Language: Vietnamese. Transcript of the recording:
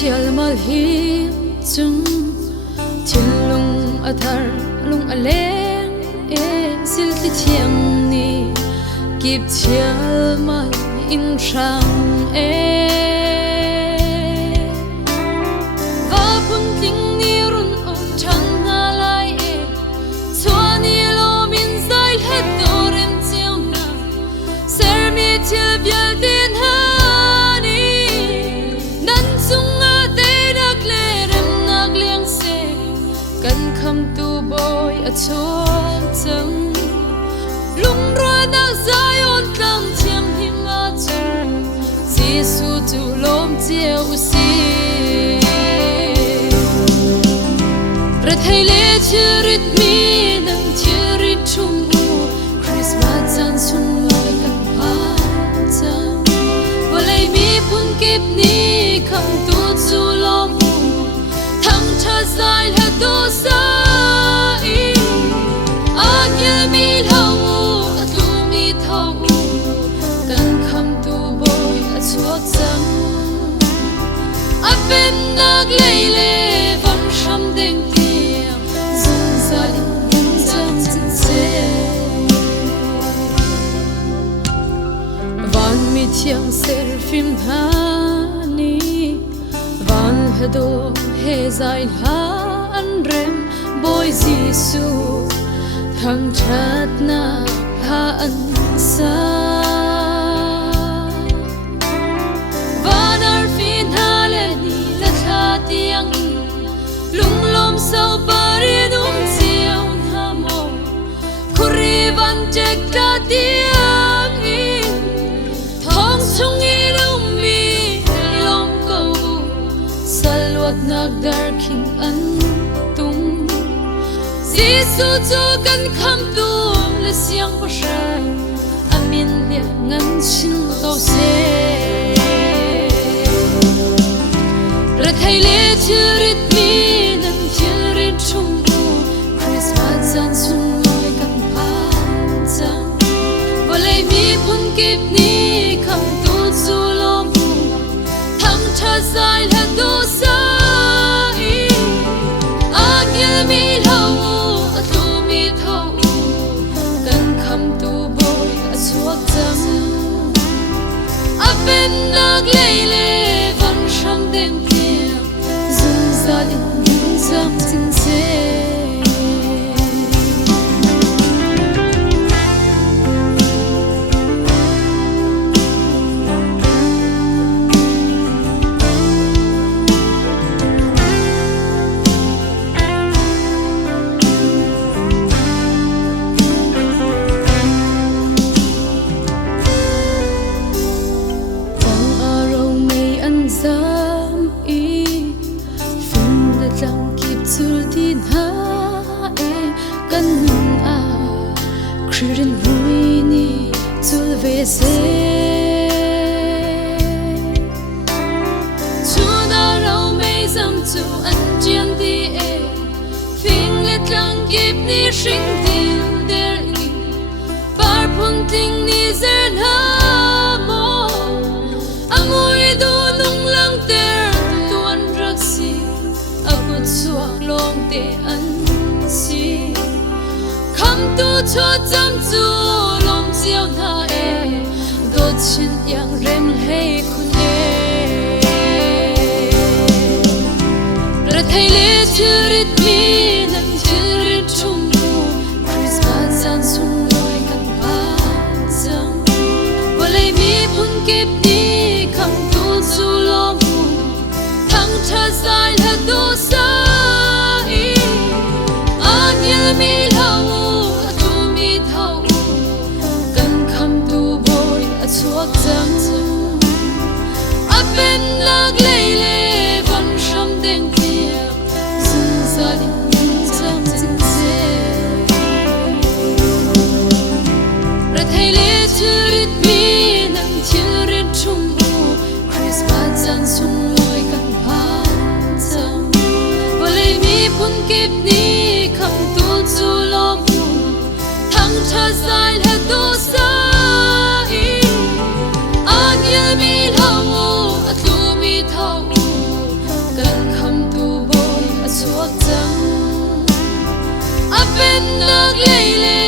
chial mal hi chung thil lung athar lung aleng sil ti thiang ni kip chial mal in rang va phun ting ni run om thang na lai chuan ni lo min zai het dorem chiao na ser mi thil bial din ha tu boy a chuan chang lung ra na zion tlang thiam hi ma chu Giêsu tu lom chiao si ra thei le chirit mi nang chirit chung u Christmas chan sun loi kan pa chang volei mi pun kip ni kham tu chu lom thang tha zai la do sa bên nag leile van sham deng tiam zun zalin yin jam chin se van mi thiang ser phim hani van hado he zai ha an rem boy Giêsu thang chat na ha an sa lung lom sau parin chiao na mo khuri van chek ta tiang in thong chung i lum mi lom ko salwat nak dar king an tung Giêsu cho kan kham tu le siang pa sha amin le ngan chin ko se ra thei le chirit mi nang chirit chung u Christmas chan sun loi kan pa chang volei mi pun kip ni kham tu chu lom thang tha zai la do sa agil mi lo tu mi tho kan kham tu boy a chuak chang a pen nag leile van sham deng zalin yin jam chin se Khurin hui ni tul ve se chu da rau mei zam chu an chian di phing le tlang kip ni shing din der in par phun ting ni zen ha mo amoi do nung lang ter tuan rak si akut suak long te an si tu cho chăm chu lom chiao na do chin yang rem hei khun ra thei le chirit mi nang chirit chung u Christmas chan sun loi kan pa chang volei mi pun kip ni kham tu chu lom thang tha zai la do sa agil mi lo chuak chang a pen nag leile van sham deng tiang zun zalin yin jam chin se ra thei le chirit mi nang chirit chung u Christmas chan sun loi kan pa chang lệ lệ